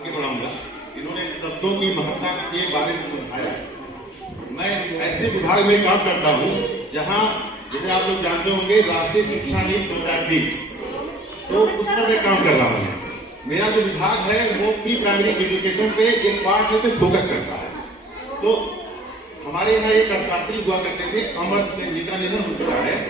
आगे बढ़ाऊंगा। इन्होंने शब्दों की महत्ता के बारे में समझाया। मैं ऐसे विभाग में काम करता हूँ जहाँ जैसे आप लोग जानते होंगे राष्ट्रीय शिक्षा नीति 2020, तो उस पर मैं काम कर रहा हूँ। मेरा जो विभाग है वो प्री प्राइमरी एजुकेशन पे एक पार्ट पे फोकस करता है। तो हमारे यहाँ एक अर्थशास्त्री हुआ करते थे, अमर सिंह जी का निधन हो चुका है।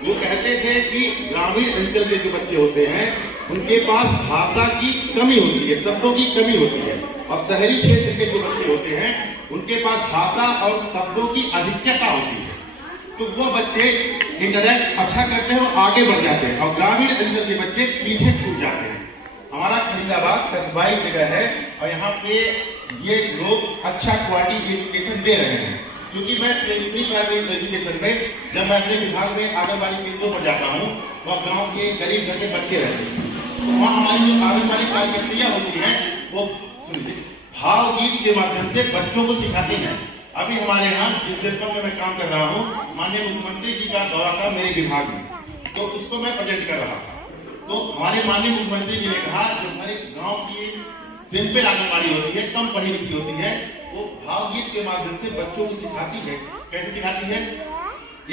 वो कहते थे कि ग्रामीण अंचल के जो बच्चे होते हैं उनके पास भाषा की कमी होती है, शब्दों की कमी होती है, और शहरी क्षेत्र के जो बच्चे होते हैं उनके पास भाषा और शब्दों की अधिकता होती है। तो वो बच्चे इंटरेक्ट अच्छा करते हैं और आगे बढ़ जाते हैं, और ग्रामीण अंचल के बच्चे पीछे छूट जाते हैं। हमारा खलीलाबाद कस्बाई जगह है और यहाँ पे ये लोग अच्छा क्वालिटी एजुकेशन दे रहे हैं। क्योंकि मैं प्री प्राइमरी एजुकेशन में जब मैं अपने विभाग में आंगनबाड़ी केंद्रों पर जाता हूँ, वह गांव के गरीब घर के बच्चे रहते हैं। तो वहाँ हमारी जो आंगनबाड़ी कार्यकर्तियां होती हैं वो सुनिए भावगीत के माध्यम से बच्चों को सिखाती हैं। अभी हमारे यहाँ जिस जनपद में मैं काम कर रहा हूँ, माननीय मुख्यमंत्री जी का दौरा था मेरे विभाग में, तो उसको मैं प्रेजेंट कर रहा था। तो हमारे माननीय मुख्यमंत्री जी ने कहा कि हमारे गांव की सिंपल आंगनबाड़ी होती है, कम पढ़ी लिखी होती है, वो भावगीत के माध्यम से बच्चों को सिखाती है। कैसे सिखाती है?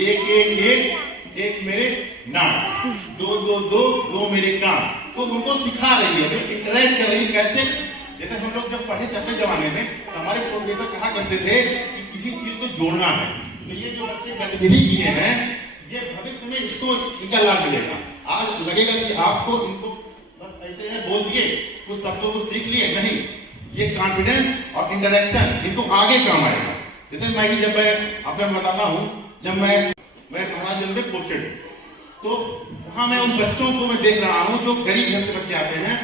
एक एक एक एक मेरे नाम, दो दो दो दो मेरे काम। तो उनको सिखा रही है, इंटरेक्ट कर रही है। कैसे? जैसे हम लोग जब पढ़े थे अपने जमाने में, तो हमारे प्रोफेसर कहा करते थे कि किसी चीज को जोड़ना है। तो ये जो बच्चे गतिविधि किए हैं, ये भविष्य में इसको इनका लाभ मिलेगा। आज लगेगा कि आपको इनको ऐसे है बोल दिए, कुछ शब्दों को सीख लिए, नहीं, ये कॉन्फिडेंस और इंटरेक्शन इनको आगे काम आएगा। जैसे मैं जब मैं अपने बताता हूँ, जब मैं महाराजगंज में पोस्टेड हूँ, तो वहां मैं उन बच्चों को मैं देख रहा हूँ जो गरीब घर से बच्चे आते हैं,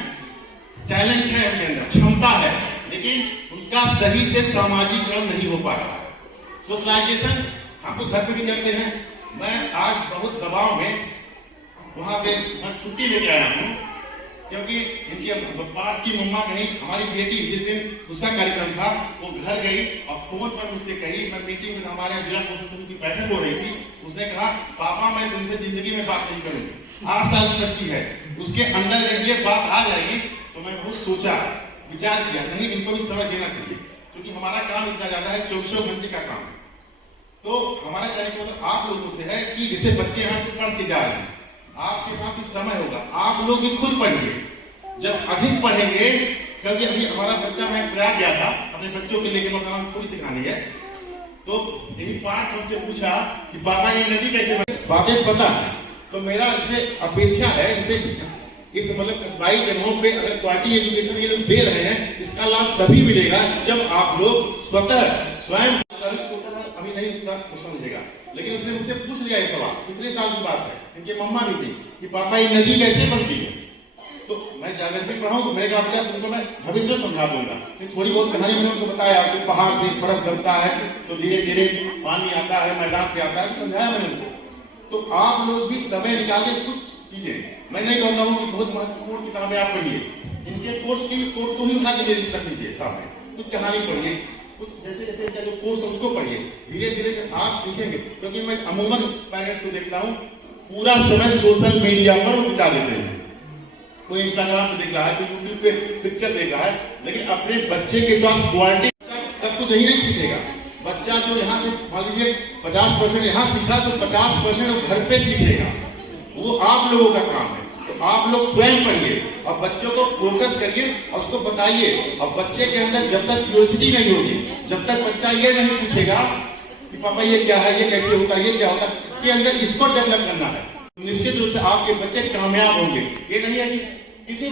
टैलेंट है उनके अंदर, क्षमता है, लेकिन उनका सही से सामाजिकरण नहीं हो पा रहा है। सोशलाइजेशन हम तो घर पे भी करते हैं। मैं आज बहुत दबाव में वहां से मैं छुट्टी लेके आया हूँ, क्योंकि इनकी बाप की मम्मा कहीं, हमारी बेटी जिस दिन उसका कार्यक्रम था वो घर गई और फोन पर मुझसे कही, मैं मीटिंग में हमारे जिला पोषण समिति की बैठक हो रही थी, उसने कहा पापा मैं तुमसे जिंदगी में बात नहीं करूंगी। 8 साल की बच्ची है, उसके अंदर जब ये बात आ जाएगी तो मैं बहुत सोचा, विचार किया, नहीं इनको भी समय देना चाहिए, क्योंकि हमारा काम इतना ज्यादा है, 24 घंटे का काम है। तो हमारा कहने का मतलब आप लोगों से है कि जैसे बच्चे यहाँ से पढ़ के जा रहे हैं, आपके पास भी समय होगा, आप लोग भी खुद पढ़िए। जब अधिक पढ़ेंगे, क्योंकि अभी हमारा बच्चा, मैं प्रयाग गया था अपने बच्चों के लेकर, बताना थोड़ी सिखानी है, तो यही पाठ हमसे पूछा कि पापा ये नदी कैसे बनी, बातें पता है। तो मेरा इसे अपेक्षा है, जैसे इस मतलब कस्बाई जगहों पे अगर क्वालिटी एजुकेशन ये लोग दे रहे हैं, इसका लाभ तभी मिलेगा जब आप लोग स्वयं अभी नहीं उतना समझेगा। लेकिन उसने मुझसे पूछ लिया ये सवाल, पिछले साल की बात है, इनके मम्मा भी थी कि पापा ये नदी कैसे बनती है। तो मैं जागृति पढ़ाऊँ, मैंने कहा भैया तुमको मैं भविष्य में समझा दूंगा। थोड़ी बहुत कहानी मैंने उनको बताया कि पहाड़ से बर्फ गलता है तो धीरे धीरे पानी आता है, मैदान पे आता है, समझाया मैंने उनको। तो आप लोग भी समय निकाल के कुछ चीजें, मैं नहीं कहता हूँ कि बहुत महत्वपूर्ण किताबें आप पढ़िए, इनके कोर्स को ही उठा के रख लीजिए सामने, कुछ कहानी पढ़िए, कुछ जैसे जैसे इनका जो कोर्स है उसको पढ़िए, धीरे धीरे आप सीखेंगे। क्योंकि मैं अमूमन पेरेंट्स को देखता हूँ पूरा समय सोशल मीडिया पर बिता देते हैं, कोई इंस्टाग्राम पे देख रहा है, कोई यूट्यूब पे पिक्चर देख रहा है, लेकिन अपने बच्चे के साथ क्वालिटी सब कुछ यही नहीं सीखेगा। बच्चा जो यहाँ से मान लीजिए 50% यहाँ सीखा, तो 50% वो घर पे सीखेगा, वो आप लोगों का काम है। तो आप लोग स्वयं पढ़िए और बच्चों को फोकस करिए और उसको बताइए। और बच्चे के अंदर जब तक क्यूरियोसिटी नहीं होगी, जब तक बच्चा ये नहीं पूछेगा कि पापा ये क्या है, ये कैसे होता है, ये क्या होता है, इसके अंदर इसको डेवलप करना है, निश्चित रूप से आपके बच्चे कामयाब होंगे। ये नहीं है कि